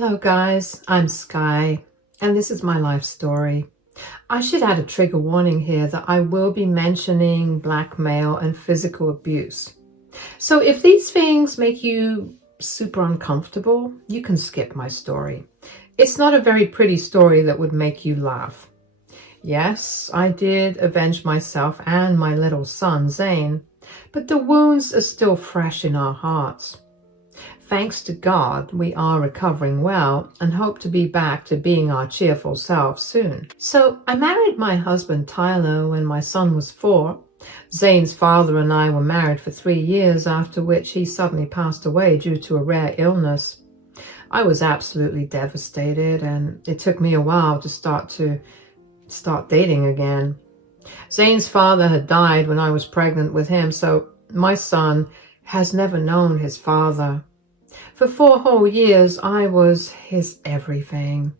Hello guys, I'm Sky, and this is my life story. I should add a trigger warning here that I will be mentioning blackmail and physical abuse. So if these things make you super uncomfortable, you can skip my story. It's not a very pretty story that would make you laugh. Yes, I did avenge myself and my little son, Zane, but the wounds are still fresh in our hearts. Thanks to God, we are recovering well and hope to be back to being our cheerful selves soon. So I married my husband Tyler when my son was 4. Zane's father and I were married for 3 years, after which he suddenly passed away due to a rare illness. I was absolutely devastated, and it took me a while to start dating again. Zane's father had died when I was pregnant with him, so my son has never known his father. For 4 whole years, I was his everything.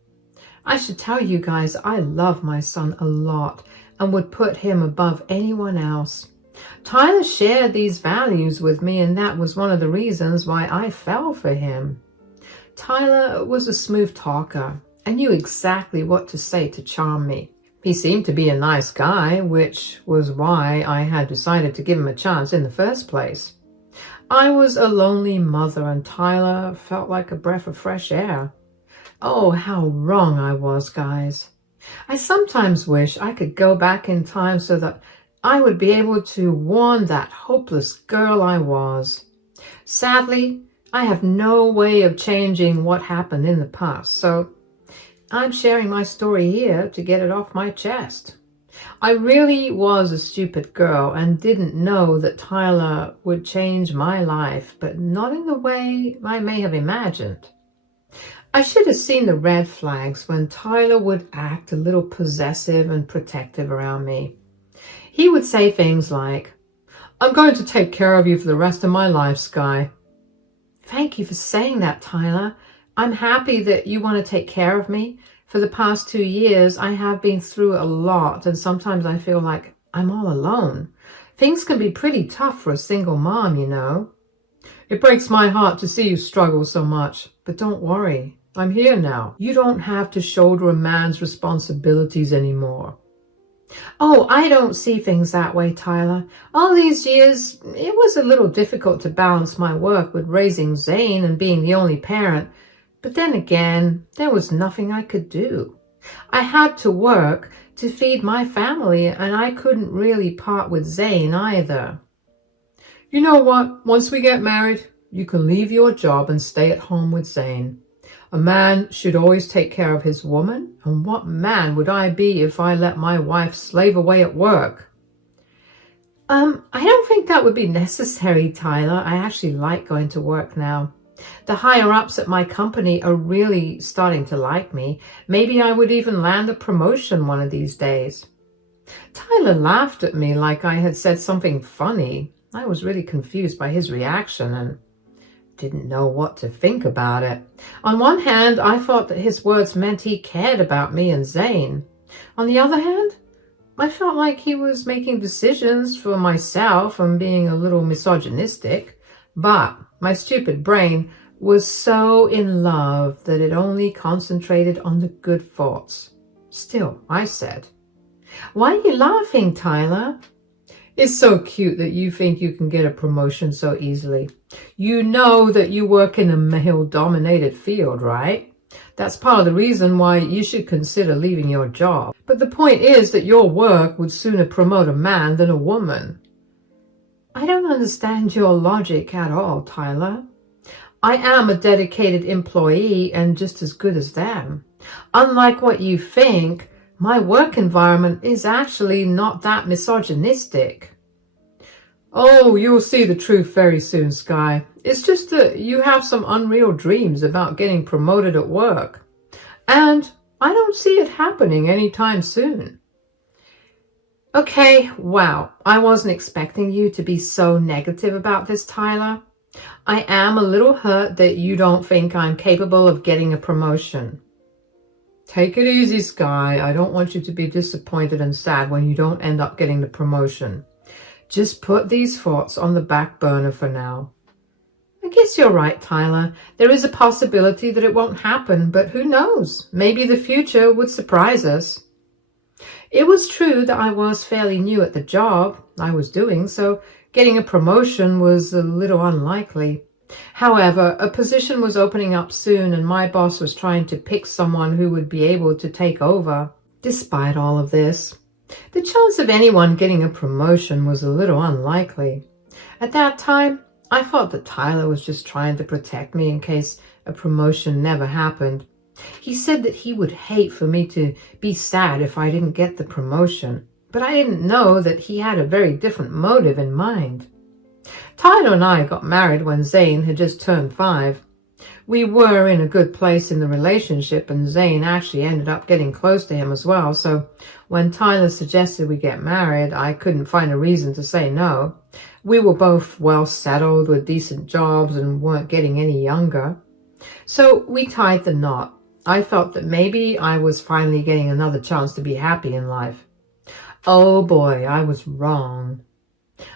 I should tell you guys, I love my son a lot and would put him above anyone else. Tyler shared these values with me, and that was one of the reasons why I fell for him. Tyler was a smooth talker and knew exactly what to say to charm me. He seemed to be a nice guy, which was why I had decided to give him a chance in the first place. I was a lonely mother, and Tyler felt like a breath of fresh air. Oh, how wrong I was, guys. I sometimes wish I could go back in time so that I would be able to warn that hopeless girl I was. Sadly, I have no way of changing what happened in the past, so I'm sharing my story here to get it off my chest. I really was a stupid girl and didn't know that Tyler would change my life, but not in the way I may have imagined. I should have seen the red flags when Tyler would act a little possessive and protective around me. He would say things like, "I'm going to take care of you for the rest of my life, Sky." Thank you for saying that, Tyler. I'm happy that you want to take care of me. For the past 2 years, I have been through a lot, and sometimes I feel like I'm all alone. Things can be pretty tough for a single mom, you know. It breaks my heart to see you struggle so much, but don't worry, I'm here now. You don't have to shoulder a man's responsibilities anymore. Oh, I don't see things that way, Tyler. All these years, it was a little difficult to balance my work with raising Zane and being the only parent. But then again, there was nothing I could do. I had to work to feed my family, and I couldn't really part with Zane either. You know what? Once we get married, you can leave your job and stay at home with Zane. A man should always take care of his woman, and what man would I be if I let my wife slave away at work? I don't think that would be necessary, Tyler. I actually like going to work now. The higher-ups at my company are really starting to like me. Maybe I would even land a promotion one of these days. Tyler laughed at me like I had said something funny. I was really confused by his reaction and didn't know what to think about it. On one hand, I thought that his words meant he cared about me and Zane. On the other hand, I felt like he was making decisions for myself and being a little misogynistic. But my stupid brain was so in love that it only concentrated on the good thoughts. Still, I said, "Why are you laughing, Tyler?" It's so cute that you think you can get a promotion so easily. You know that you work in a male-dominated field, right? That's part of the reason why you should consider leaving your job. But the point is that your work would sooner promote a man than a woman. I don't understand your logic at all, Tyler. I am a dedicated employee and just as good as them. Unlike what you think, my work environment is actually not that misogynistic. Oh, you'll see the truth very soon, Sky. It's just that you have some unreal dreams about getting promoted at work. And I don't see it happening anytime soon. Okay, wow, I wasn't expecting you to be so negative about this, Tyler. I am a little hurt that you don't think I'm capable of getting a promotion. Take it easy, Sky. I don't want you to be disappointed and sad when you don't end up getting the promotion. Just put these thoughts on the back burner for now. I guess you're right, Tyler. There is a possibility that it won't happen, but who knows? Maybe the future would surprise us. It was true that I was fairly new at the job I was doing, so getting a promotion was a little unlikely. However, a position was opening up soon and my boss was trying to pick someone who would be able to take over. Despite all of this, the chance of anyone getting a promotion was a little unlikely. At that time, I thought that Tyler was just trying to protect me in case a promotion never happened. He said that he would hate for me to be sad if I didn't get the promotion, but I didn't know that he had a very different motive in mind. Tyler and I got married when Zane had just turned 5. We were in a good place in the relationship, and Zane actually ended up getting close to him as well, so when Tyler suggested we get married, I couldn't find a reason to say no. We were both well settled with decent jobs and weren't getting any younger. So we tied the knot. I felt that maybe I was finally getting another chance to be happy in life. Oh boy, I was wrong.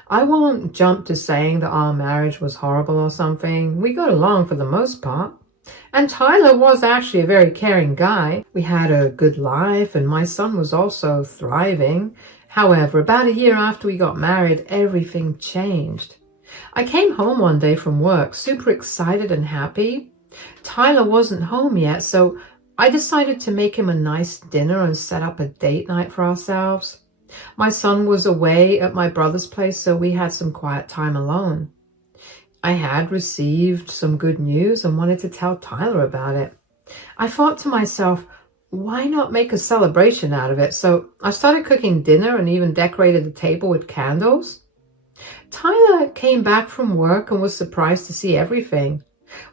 I won't jump to saying that our marriage was horrible or something. We got along for the most part. And Tyler was actually a very caring guy. We had a good life and my son was also thriving. However, about a year after we got married, everything changed. I came home one day from work, super excited and happy. Tyler wasn't home yet, so I decided to make him a nice dinner and set up a date night for ourselves. My son was away at my brother's place, so we had some quiet time alone. I had received some good news and wanted to tell Tyler about it. I thought to myself, why not make a celebration out of it? So I started cooking dinner and even decorated the table with candles. Tyler came back from work and was surprised to see everything.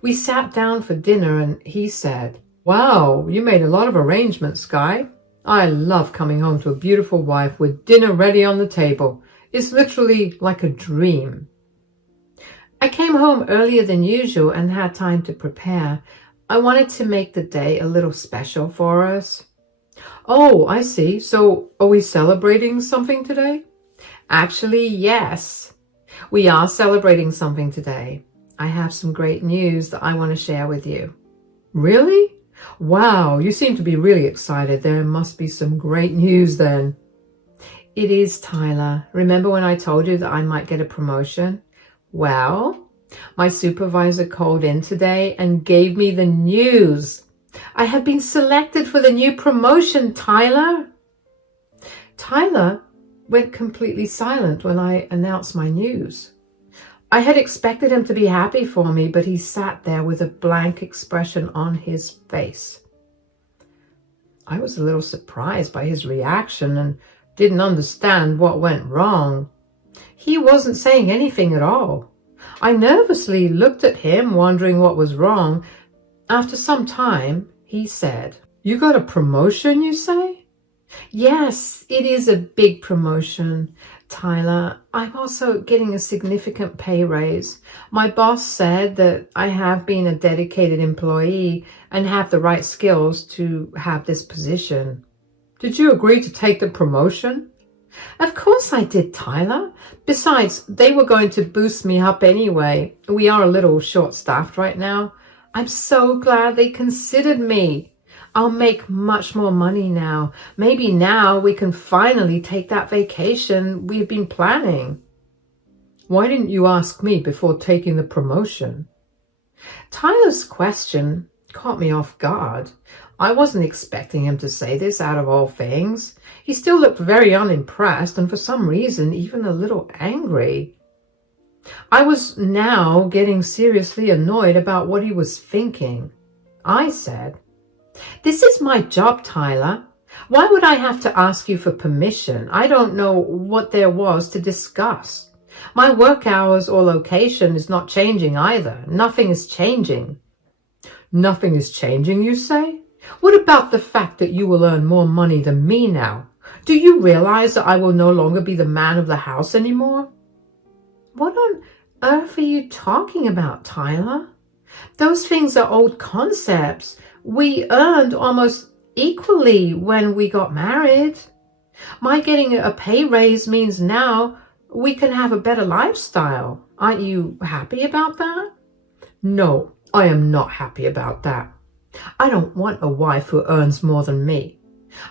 We sat down for dinner and he said, "Wow, you made a lot of arrangements, Sky. I love coming home to a beautiful wife with dinner ready on the table. It's literally like a dream." I came home earlier than usual and had time to prepare. I wanted to make the day a little special for us. "Oh, I see. So are we celebrating something today?" "Actually, yes. We are celebrating something today. I have some great news that I want to share with you." "Really? Wow, you seem to be really excited. There must be some great news then." "It is, Tyler. Remember when I told you that I might get a promotion? Well, my supervisor called in today and gave me the news. I have been selected for the new promotion, Tyler." Tyler went completely silent when I announced my news. I had expected him to be happy for me, but he sat there with a blank expression on his face. I was a little surprised by his reaction and didn't understand what went wrong. He wasn't saying anything at all. I nervously looked at him, wondering what was wrong. After some time, he said, "You got a promotion, you say?" "Yes, it is a big promotion, Tyler. I'm also getting a significant pay raise. My boss said that I have been a dedicated employee and have the right skills to have this position." "Did you agree to take the promotion?" "Of course I did, Tyler. Besides, they were going to boost me up anyway. We are a little short-staffed right now. I'm so glad they considered me. I'll make much more money now. Maybe now we can finally take that vacation we've been planning." "Why didn't you ask me before taking the promotion?" Tyler's question caught me off guard. I wasn't expecting him to say this out of all things. He still looked very unimpressed and for some reason even a little angry. I was now getting seriously annoyed about what he was thinking. I said, "This is my job, Tyler. Why would I have to ask you for permission? I don't know what there was to discuss. My work hours or location is not changing either. Nothing is changing." "Nothing is changing, you say? What about the fact that you will earn more money than me now? Do you realize that I will no longer be the man of the house anymore?" "What on earth are you talking about, Tyler? Those things are old concepts. We earned almost equally when we got married. My getting a pay raise means now we can have a better lifestyle. Aren't you happy about that?" No, I am not happy about that. I don't want a wife who earns more than me.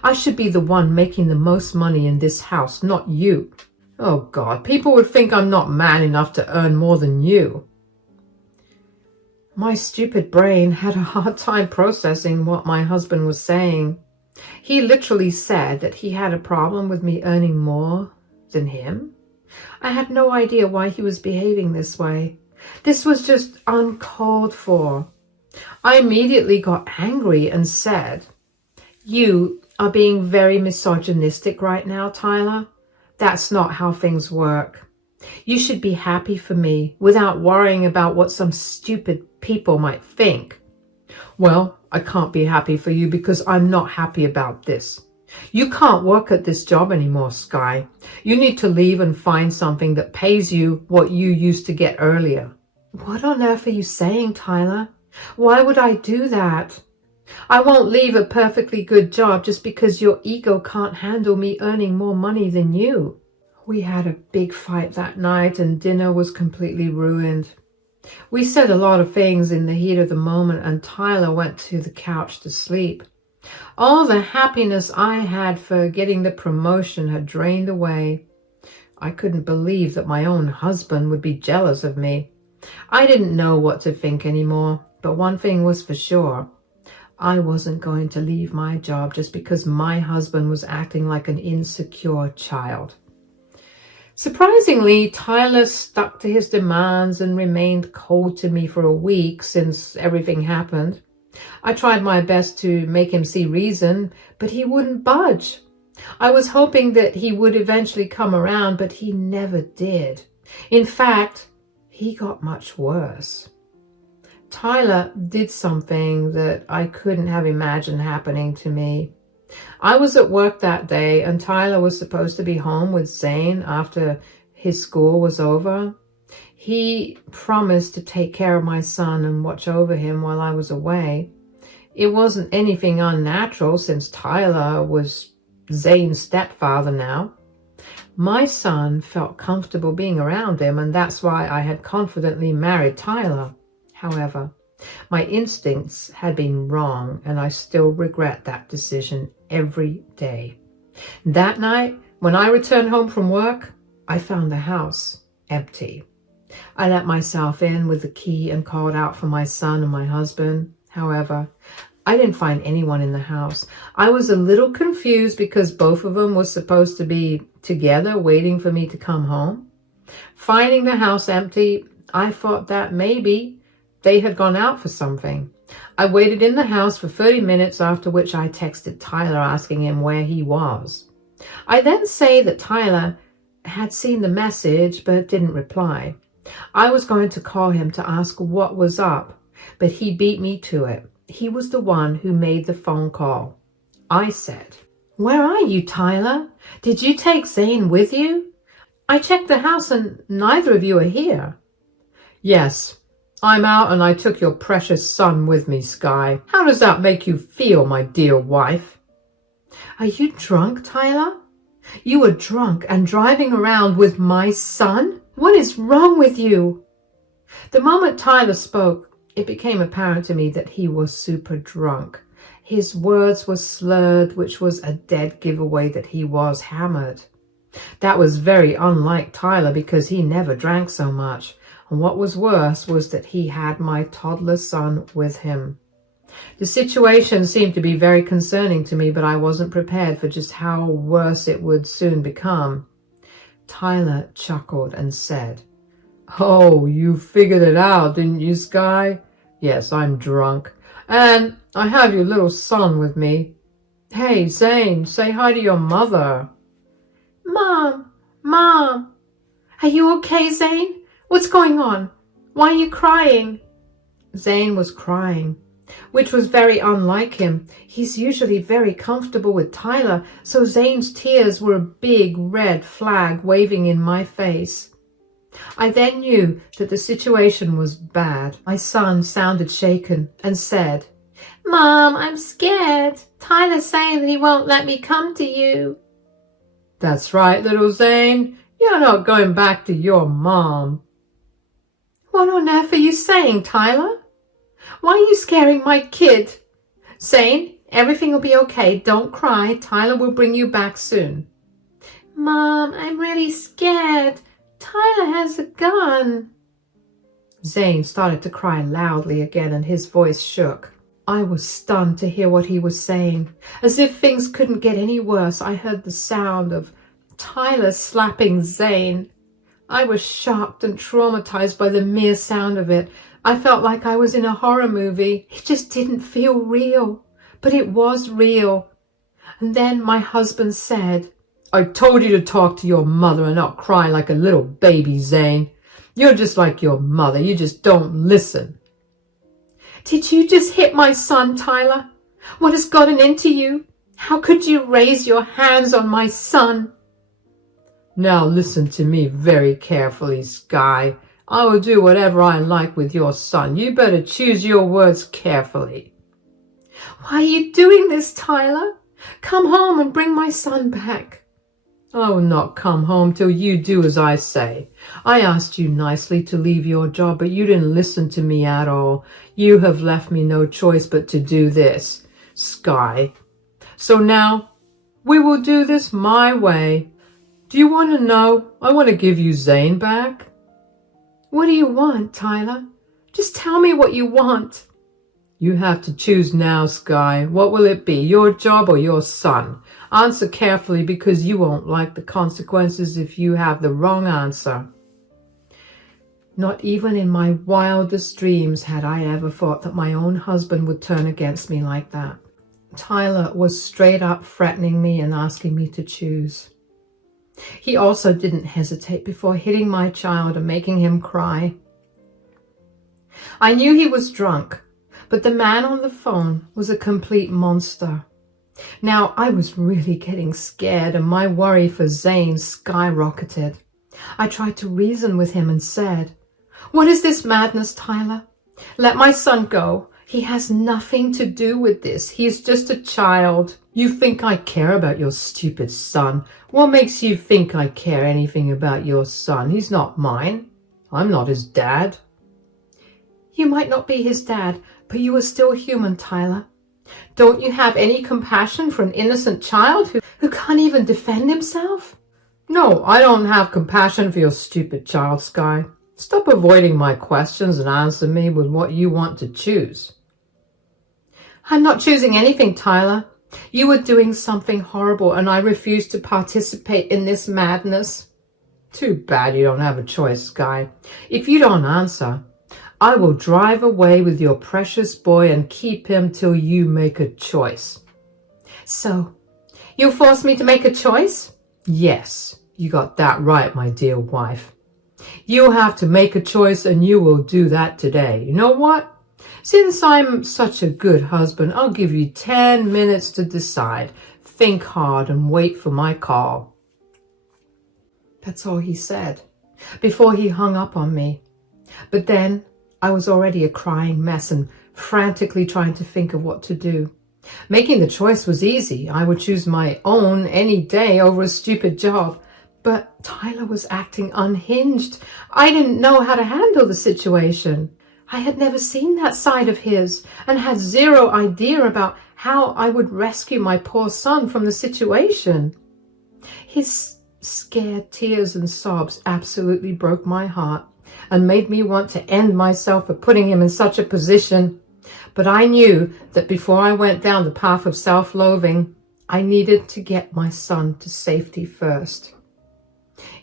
I should be the one making the most money in this house, not you. Oh God, people would think I'm not man enough to earn more than you. My stupid brain had a hard time processing what my husband was saying. He literally said that he had a problem with me earning more than him. I had no idea why he was behaving this way. This was just uncalled for. I immediately got angry and said, "You are being very misogynistic right now, Tyler. That's not how things work. You should be happy for me without worrying about what some stupid people might think." "Well, I can't be happy for you because I'm not happy about this. You can't work at this job anymore, Sky. You need to leave and find something that pays you what you used to get earlier." "What on earth are you saying, Tyler? Why would I do that? I won't leave a perfectly good job just because your ego can't handle me earning more money than you." We had a big fight that night and dinner was completely ruined. We said a lot of things in the heat of the moment and Tyler went to the couch to sleep. All the happiness I had for getting the promotion had drained away. I couldn't believe that my own husband would be jealous of me. I didn't know what to think anymore, but one thing was for sure. I wasn't going to leave my job just because my husband was acting like an insecure child. Surprisingly, Tyler stuck to his demands and remained cold to me for a week since everything happened. I tried my best to make him see reason, but he wouldn't budge. I was hoping that he would eventually come around, but he never did. In fact, he got much worse. Tyler did something that I couldn't have imagined happening to me. I was at work that day and Tyler was supposed to be home with Zane after his school was over. He promised to take care of my son and watch over him while I was away. It wasn't anything unnatural since Tyler was Zane's stepfather now. My son felt comfortable being around him and that's why I had confidently married Tyler. However, my instincts had been wrong and I still regret that decision every day. That night, when I returned home from work, I found the house empty. I let myself in with the key and called out for my son and my husband. However, I didn't find anyone in the house. I was a little confused because both of them were supposed to be together waiting for me to come home. Finding the house empty, I thought that maybe they had gone out for something. I waited in the house for 30 minutes, after which I texted Tyler asking him where he was. I then say that Tyler had seen the message but didn't reply. I was going to call him to ask what was up, but he beat me to it. He was the one who made the phone call. I said, "Where are you, Tyler? Did you take Zane with you? I checked the house and neither of you are here." "Yes, I'm out and I took your precious son with me, Sky. How does that make you feel, my dear wife?" "Are you drunk, Tyler? You were drunk and driving around with my son? What is wrong with you?" The moment Tyler spoke, it became apparent to me that he was super drunk. His words were slurred, which was a dead giveaway that he was hammered. That was very unlike Tyler because he never drank so much. And what was worse was that he had my toddler son with him. The situation seemed to be very concerning to me, but I wasn't prepared for just how worse it would soon become. Tyler chuckled and said, "Oh, you figured it out, didn't you, Sky? Yes, I'm drunk. And I have your little son with me. Hey, Zane, say hi to your mother." Mom, are you okay, Zane? What's going on? Why are you crying?" Zane was crying, which was very unlike him. He's usually very comfortable with Tyler, so Zane's tears were a big red flag waving in my face. I then knew that the situation was bad. My son sounded shaken and said, "Mom, I'm scared. Tyler's saying that he won't let me come to you." "That's right, little Zane. You're not going back to your mom." What on earth are you saying, Tyler? Why are you scaring my kid? Zane, everything will be okay. Don't cry. Tyler will bring you back soon. Mom, I'm really scared. Tyler has a gun. Zane started to cry loudly again and his voice shook. I was stunned to hear what he was saying. As if things couldn't get any worse, I heard the sound of Tyler slapping Zane. I was shocked and traumatized by the mere sound of it. I felt like I was in a horror movie. It just didn't feel real, but it was real. And then my husband said, I told you to talk to your mother and not cry like a little baby, Zane. You're just like your mother. You just don't listen. Did you just hit my son, Tyler? What has gotten into you? How could you raise your hands on my son? Now listen to me very carefully, Sky. I will do whatever I like with your son. You better choose your words carefully. Why are you doing this, Tyler? Come home and bring my son back. I will not come home till you do as I say. I asked you nicely to leave your job, but you didn't listen to me at all. You have left me no choice but to do this, Sky. So now, we will do this my way. Do you want to know? I want to give you Zane back. What do you want, Tyler? Just tell me what you want. You have to choose now, Sky. What will it be, your job or your son? Answer carefully because you won't like the consequences if you have the wrong answer. Not even in my wildest dreams had I ever thought that my own husband would turn against me like that. Tyler was straight up threatening me and asking me to choose. He also didn't hesitate before hitting my child and making him cry. I knew he was drunk, but the man on the phone was a complete monster. Now, I was really getting scared and my worry for Zane skyrocketed. I tried to reason with him and said, What is this madness, Tyler? Let my son go. He has nothing to do with this. He is just a child. You think I care about your stupid son? What makes you think I care anything about your son? He's not mine. I'm not his dad. You might not be his dad, but you are still human, Tyler. Don't you have any compassion for an innocent child who can't even defend himself? No, I don't have compassion for your stupid child, Sky. Stop avoiding my questions and answer me with what you want to choose. I'm not choosing anything, Tyler. You were doing something horrible and I refuse to participate in this madness. Too bad you don't have a choice, Sky. If you don't answer, I will drive away with your precious boy and keep him till you make a choice. So, you'll force me to make a choice? Yes, you got that right, my dear wife. You'll have to make a choice and you will do that today. You know what? Since I'm such a good husband, I'll give you 10 minutes to decide. Think hard and wait for my call. That's all he said before he hung up on me. But then I was already a crying mess and frantically trying to think of what to do. Making the choice was easy. I would choose my own any day over a stupid job. But Tyler was acting unhinged. I didn't know how to handle the situation. I had never seen that side of his and had zero idea about how I would rescue my poor son from the situation. His scared tears and sobs absolutely broke my heart and made me want to end myself for putting him in such a position. But I knew that before I went down the path of self-loathing, I needed to get my son to safety first.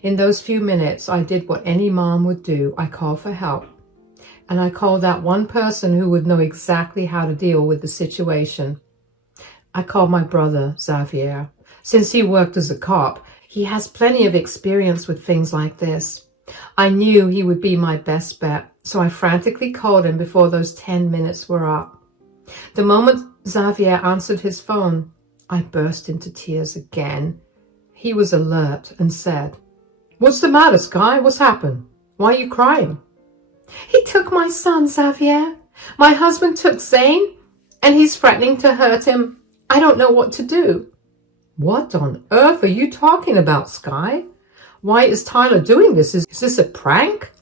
In those few minutes, I did what any mom would do. I called for help. And I called that one person who would know exactly how to deal with the situation. I called my brother, Xavier. Since he worked as a cop, he has plenty of experience with things like this. I knew he would be my best bet, so I frantically called him before those 10 minutes were up. The moment Xavier answered his phone, I burst into tears again. He was alert and said, "What's the matter, Sky? What's happened? Why are you crying?" "He took my son, Xavier. My husband took Zane, and he's threatening to hurt him. I don't know what to do." "What on earth are you talking about, Sky? Why is Tyler doing this? Is this a prank?"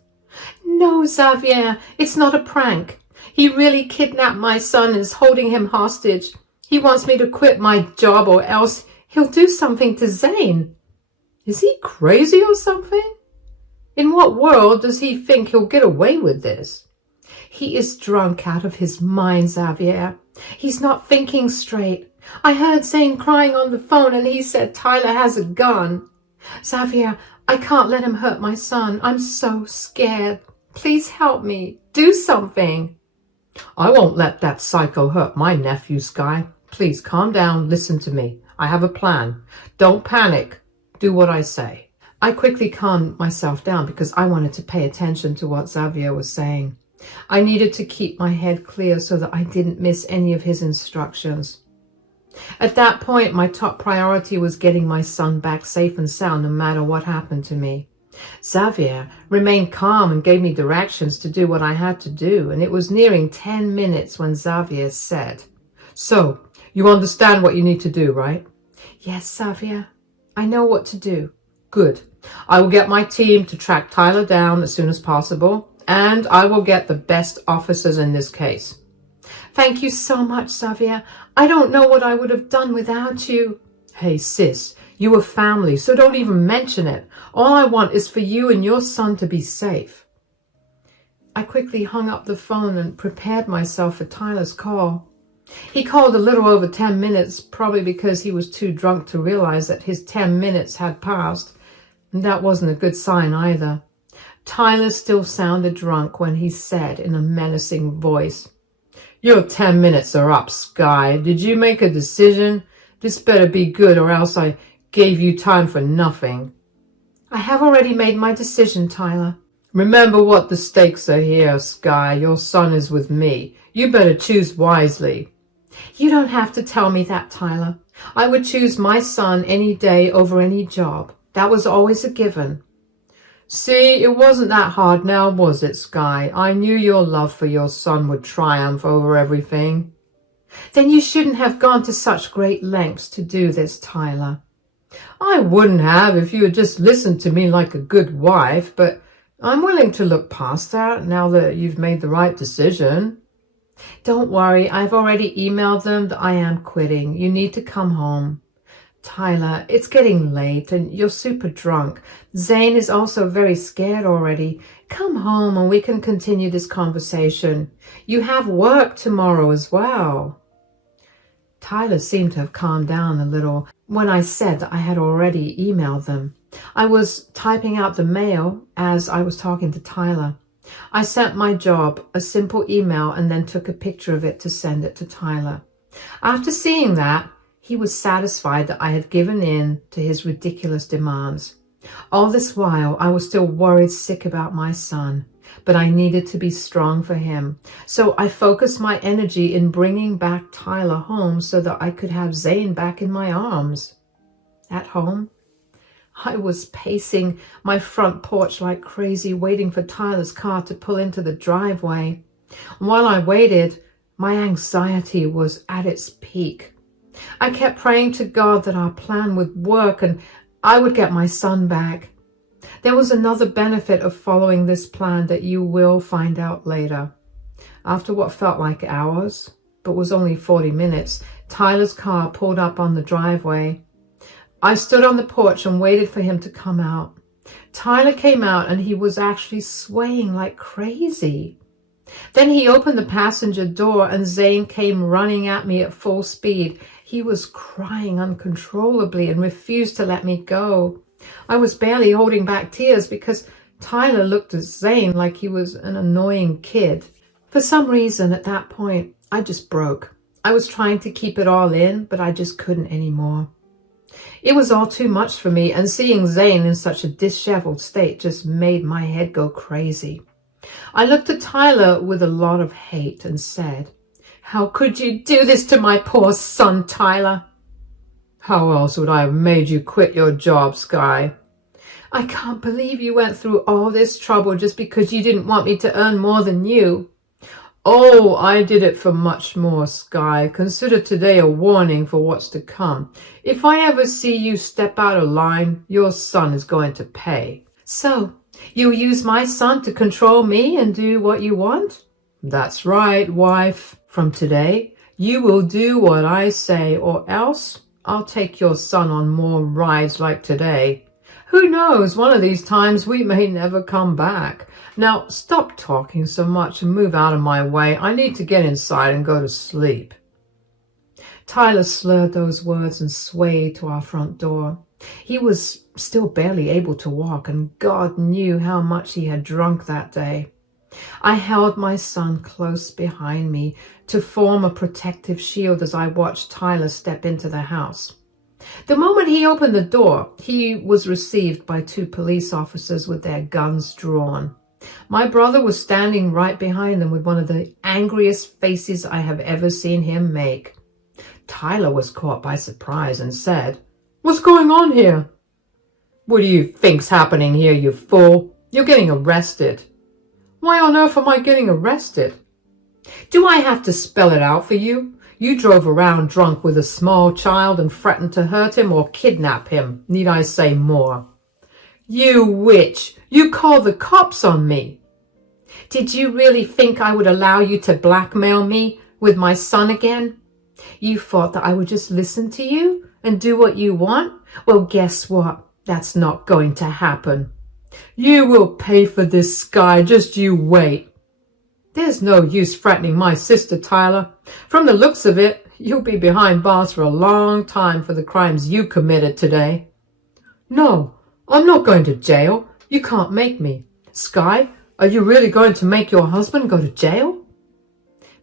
No, Xavier, it's not a prank. He really kidnapped my son and is holding him hostage. He wants me to quit my job or else he'll do something to Zane. Is he crazy or something? In what world does he think he'll get away with this? He is drunk out of his mind, Xavier. He's not thinking straight. I heard Zane crying on the phone and he said Tyler has a gun. Xavier, I can't let him hurt my son. I'm so scared. Please help me. Do something. I won't let that psycho hurt my nephew, Sky. Please calm down. Listen to me. I have a plan. Don't panic. Do what I say. I quickly calmed myself down because I wanted to pay attention to what Xavier was saying. I needed to keep my head clear so that I didn't miss any of his instructions. At that point, my top priority was getting my son back safe and sound no matter what happened to me. Xavier remained calm and gave me directions to do what I had to do, and it was nearing 10 minutes when Xavier said, "So, you understand what you need to do, right?" "Yes, Xavier. I know what to do." "Good. I will get my team to track Tyler down as soon as possible, and I will get the best officers in this case." "Thank you so much, Xavier. I don't know what I would have done without you." "Hey, sis, you were family, so don't even mention it. All I want is for you and your son to be safe." I quickly hung up the phone and prepared myself for Tyler's call. He called a little over 10 minutes, probably because he was too drunk to realize that his 10 minutes had passed. And that wasn't a good sign either. Tyler still sounded drunk when he said in a menacing voice, "Your 10 minutes are up, Sky. Did you make a decision? This better be good or else I gave you time for nothing." "I have already made my decision, Tyler." "Remember what the stakes are here, Sky. Your son is with me. You better choose wisely." "You don't have to tell me that, Tyler. I would choose my son any day over any job. That was always a given." "See, it wasn't that hard now, was it, Sky? I knew your love for your son would triumph over everything." "Then you shouldn't have gone to such great lengths to do this, Tyler." "I wouldn't have if you had just listened to me like a good wife, but I'm willing to look past that now that you've made the right decision." "Don't worry, I've already emailed them that I am quitting. You need to come home." "Tyler, it's getting late and you're super drunk. Zane is also very scared already. Come home and we can continue this conversation. You have work tomorrow as well." Tyler seemed to have calmed down a little when I said that I had already emailed them. I was typing out the mail as I was talking to Tyler. I sent my job a simple email and then took a picture of it to send it to Tyler. After seeing that, he was satisfied that I had given in to his ridiculous demands. All this while, I was still worried sick about my son, but I needed to be strong for him. So I focused my energy in bringing back Tyler home so that I could have Zane back in my arms. At home, I was pacing my front porch like crazy, waiting for Tyler's car to pull into the driveway. While I waited, my anxiety was at its peak. I kept praying to God that our plan would work and I would get my son back. There was another benefit of following this plan that you will find out later. After what felt like hours, but was only 40 minutes, Tyler's car pulled up on the driveway. I stood on the porch and waited for him to come out. Tyler came out and he was actually swaying like crazy. Then he opened the passenger door and Zane came running at me at full speed. He was crying uncontrollably and refused to let me go. I was barely holding back tears because Tyler looked at Zane like he was an annoying kid. For some reason at that point, I just broke. I was trying to keep it all in, but I just couldn't anymore. It was all too much for me, and seeing Zane in such a disheveled state just made my head go crazy. I looked at Tyler with a lot of hate and said, "How could you do this to my poor son, Tyler?" "How else would I have made you quit your job, Sky?" "I can't believe you went through all this trouble just because you didn't want me to earn more than you." "Oh, I did it for much more, Sky. Consider today a warning for what's to come. If I ever see you step out of line, your son is going to pay." "So, You'll use my son to control me and do what you want? That's right, wife. From today, you will do what I say, or else I'll take your son on more rides like today. Who knows, one of these times we may never come back. Now stop talking so much and move out of my way. I need to get inside and go to sleep. Tyler slurred those words and swayed to our front door. He was still barely able to walk, and God knew how much he had drunk that day. I held my son close behind me to form a protective shield as I watched Tyler step into the house. The moment he opened the door, he was received by 2 police officers with their guns drawn. My brother was standing right behind them with one of the angriest faces I have ever seen him make. Tyler was caught by surprise and said, "What's going on here?" "What do you think's happening here, you fool? You're getting arrested." "Why on earth am I getting arrested?" "Do I have to spell it out for you? You drove around drunk with a small child and threatened to hurt him or kidnap him. Need I say more?" "You witch! You called the cops on me." "Did you really think I would allow you to blackmail me with my son again? You thought that I would just listen to you and do what you want? Well, guess what? That's not going to happen." "You will pay for this, Sky. Just you wait." "There's no use threatening my sister, Tyler. From the looks of it, you'll be behind bars for a long time for the crimes you committed today." "No, I'm not going to jail. You can't make me. Sky, are you really going to make your husband go to jail?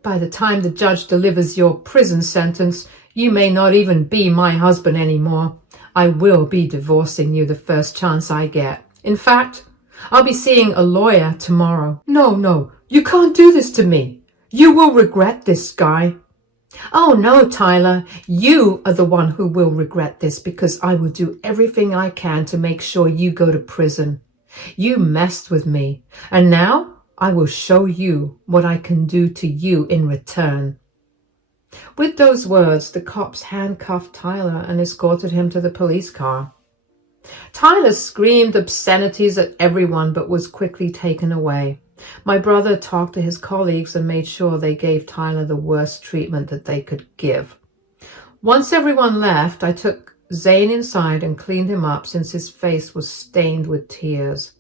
By the time the judge delivers your prison sentence, you may not even be my husband anymore. I will be divorcing you the first chance I get. In fact, I'll be seeing a lawyer tomorrow." No, you can't do this to me. You will regret this, Sky." "Oh no, Tyler, you are the one who will regret this, because I will do everything I can to make sure you go to prison. You messed with me, and now I will show you what I can do to you in return." With those words, the cops handcuffed Tyler and escorted him to the police car. Tyler screamed obscenities at everyone but was quickly taken away. My brother talked to his colleagues and made sure they gave Tyler the worst treatment that they could give. Once everyone left, I took Zane inside and cleaned him up since his face was stained with tears.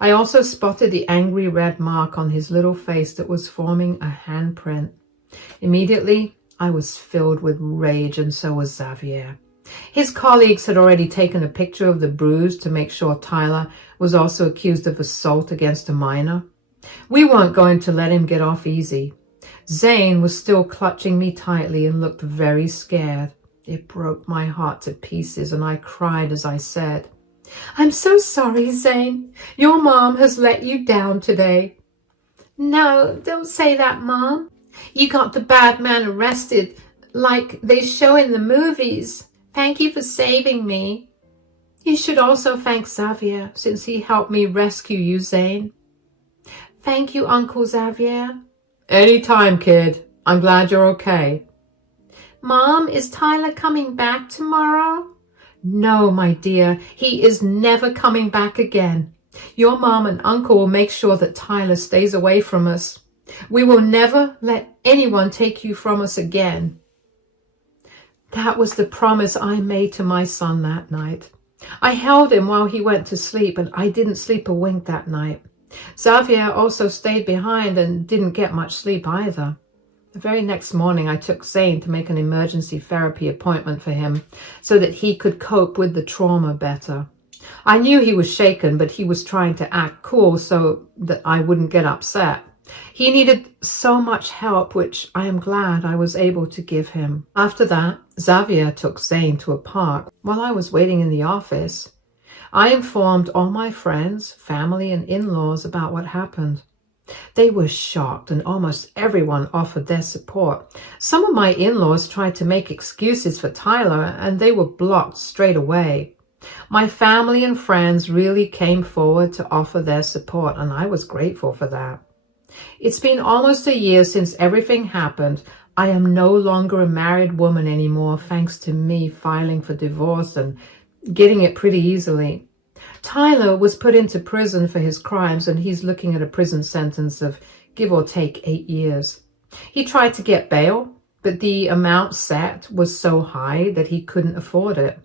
I also spotted the angry red mark on his little face that was forming a handprint. Immediately, I was filled with rage, and so was Xavier. His colleagues had already taken a picture of the bruise to make sure Tyler was also accused of assault against a minor. We weren't going to let him get off easy. Zane was still clutching me tightly and looked very scared. It broke my heart to pieces, and I cried as I said, "I'm so sorry, Zane. Your mom has let you down today." "No, don't say that, Mom. You got the bad man arrested like they show in the movies. Thank you for saving me." "You should also thank Xavier, since he helped me rescue you, Zane." "Thank you, Uncle Xavier." "Anytime, kid. I'm glad you're okay." "Mom, is Tyler coming back tomorrow?" "No, my dear. He is never coming back again. Your mom and uncle will make sure that Tyler stays away from us. We will never let anyone take you from us again." That was the promise I made to my son that night. I held him while he went to sleep, and I didn't sleep a wink that night. Xavier also stayed behind and didn't get much sleep either. The very next morning, I took Zane to make an emergency therapy appointment for him so that he could cope with the trauma better. I knew he was shaken, but he was trying to act cool so that I wouldn't get upset. He needed so much help, which I am glad I was able to give him. After that, Xavier took Zane to a park. While I was waiting in the office, I informed all my friends, family, and in-laws about what happened. They were shocked, and almost everyone offered their support. Some of my in-laws tried to make excuses for Tyler, and they were blocked straight away. My family and friends really came forward to offer their support, and I was grateful for that. It's been almost a year since everything happened. I am no longer a married woman anymore, thanks to me filing for divorce and getting it pretty easily. Tyler was put into prison for his crimes, and he's looking at a prison sentence of give or take 8 years. He tried to get bail, but the amount set was so high that he couldn't afford it.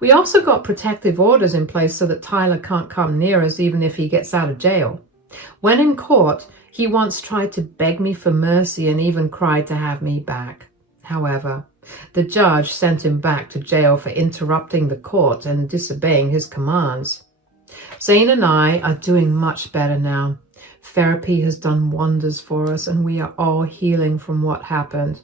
We also got protective orders in place so that Tyler can't come near us even if he gets out of jail. When in court, he once tried to beg me for mercy and even cried to have me back. However, the judge sent him back to jail for interrupting the court and disobeying his commands. Zane and I are doing much better now. Therapy has done wonders for us, and we are all healing from what happened.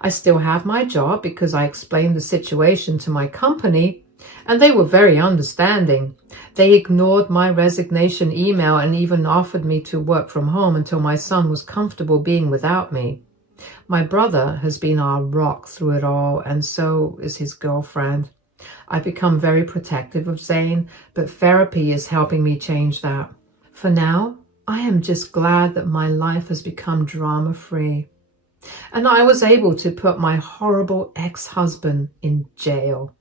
I still have my job because I explained the situation to my company, and they were very understanding. They ignored my resignation email and even offered me to work from home until my son was comfortable being without me. My brother has been our rock through it all, and so is his girlfriend. I've become very protective of Zane, but therapy is helping me change that. For now, I am just glad that my life has become drama-free. And I was able to put my horrible ex-husband in jail.